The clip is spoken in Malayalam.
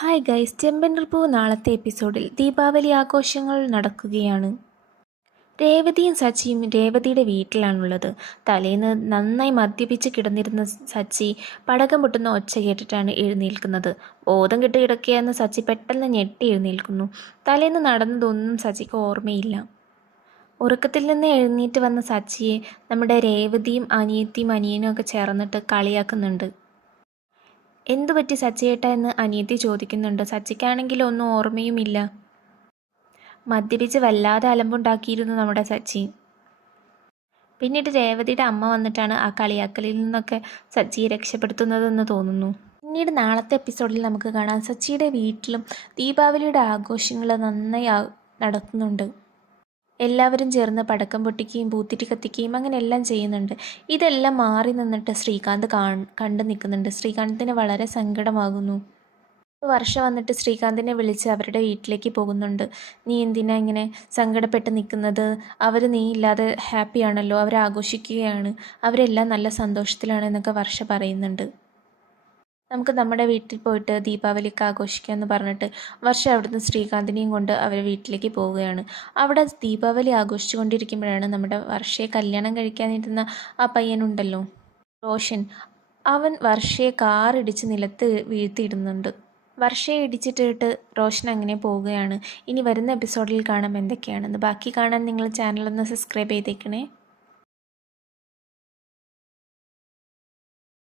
ഹായ് ഗൈസ് ചെമ്പൻപൂ നാളത്തെ എപ്പിസോഡിൽ ദീപാവലി ആഘോഷങ്ങൾ നടക്കുകയാണ്. രേവതിയും സച്ചിയും രേവതിയുടെ വീട്ടിലാണുള്ളത്. തലേന്ന് നന്നായി മദ്യപിച്ച് കിടന്നിരുന്ന സച്ചി പടകം പൊട്ടുന്ന ഒച്ച കേട്ടിട്ടാണ് എഴുന്നേൽക്കുന്നത്. ബോധം കെട്ട് കിടക്കുകയെന്ന് സച്ചി പെട്ടെന്ന് ഞെട്ടി എഴുന്നേൽക്കുന്നു. തലേന്ന് നടന്നതൊന്നും സച്ചിക്ക് ഓർമ്മയില്ല. ഉറക്കത്തിൽ നിന്ന് എഴുന്നേറ്റ് വന്ന സച്ചിയെ നമ്മുടെ രേവതിയും അനിയത്തിയും അനിയനും ഒക്കെ ചേർന്നിട്ട് കളിയാക്കുന്നുണ്ട്. എന്തു പറ്റി സച്ചിയേട്ട എന്ന് അനിയത്തി ചോദിക്കുന്നുണ്ട്. സച്ചിക്കാണെങ്കിൽ ഒന്നും ഓർമ്മയുമില്ല. മദ്യപിച്ച് വല്ലാതെ അലമ്പുണ്ടാക്കിയിരുന്നു നമ്മുടെ സച്ചി. പിന്നീട് രേവതിയുടെ അമ്മ വന്നിട്ടാണ് ആ കളിയാക്കലിൽ നിന്നൊക്കെ സച്ചിയെ രക്ഷപ്പെടുത്തുന്നതെന്ന് തോന്നുന്നു. പിന്നീട് നാളത്തെ എപ്പിസോഡിൽ നമുക്ക് കാണാം. സച്ചിയുടെ വീട്ടിലും ദീപാവലിയുടെ ആഘോഷങ്ങൾ നന്നായി നടക്കുന്നുണ്ട്. എല്ലാവരും ചേർന്ന് പടക്കം പൊട്ടിക്കുകയും പൂത്തിരി കത്തിക്കുകയും അങ്ങനെ എല്ലാം ചെയ്യുന്നുണ്ട്. ഇതെല്ലാം മാറി നിന്നിട്ട് ശ്രീകാന്ത് കണ്ടു നിൽക്കുന്നുണ്ട്. ശ്രീകാന്തിന് വളരെ സങ്കടമാകുന്നു. വർഷം വന്നിട്ട് ശ്രീകാന്തിനെ വിളിച്ച് അവരുടെ വീട്ടിലേക്ക് പോകുന്നുണ്ട്. നീ എന്തിനാ ഇങ്ങനെ സങ്കടപ്പെട്ട് നിൽക്കുന്നത്? അവർ നീ ഇല്ലാതെ ഹാപ്പിയാണല്ലോ. അവർ ആഘോഷിക്കുകയാണ് അവരെല്ലാം നല്ല സന്തോഷത്തിലാണ് എന്നൊക്കെ വർഷ പറയുന്നുണ്ട്. നമുക്ക് നമ്മുടെ വീട്ടിൽ പോയിട്ട് ദീപാവലിക്ക് ആഘോഷിക്കാമെന്ന് പറഞ്ഞിട്ട് വർഷ അവിടുന്ന് ശ്രീകാന്തിനെയും കൊണ്ട് അവർ വീട്ടിലേക്ക് പോവുകയാണ്. അവിടെ ദീപാവലി ആഘോഷിച്ചു കൊണ്ടിരിക്കുമ്പോഴാണ് നമ്മുടെ വർഷയെ കല്യാണം കഴിക്കാനിരുന്ന ആ പയ്യനുണ്ടല്ലോ റോഷൻ. അവൻ വർഷയെ കാറിടിച്ച് നിലത്ത് വീഴ്ത്തിയിടുന്നുണ്ട്. വർഷയെ ഇടിച്ചിട്ടിട്ട് റോഷൻ അങ്ങനെ പോവുകയാണ്. ഇനി വരുന്ന എപ്പിസോഡിൽ കാണാം എന്തൊക്കെയാണെന്ന്. ബാക്കി കാണാൻ നിങ്ങൾ ചാനലൊന്ന് സബ്സ്ക്രൈബ് ചെയ്തേക്കണേ.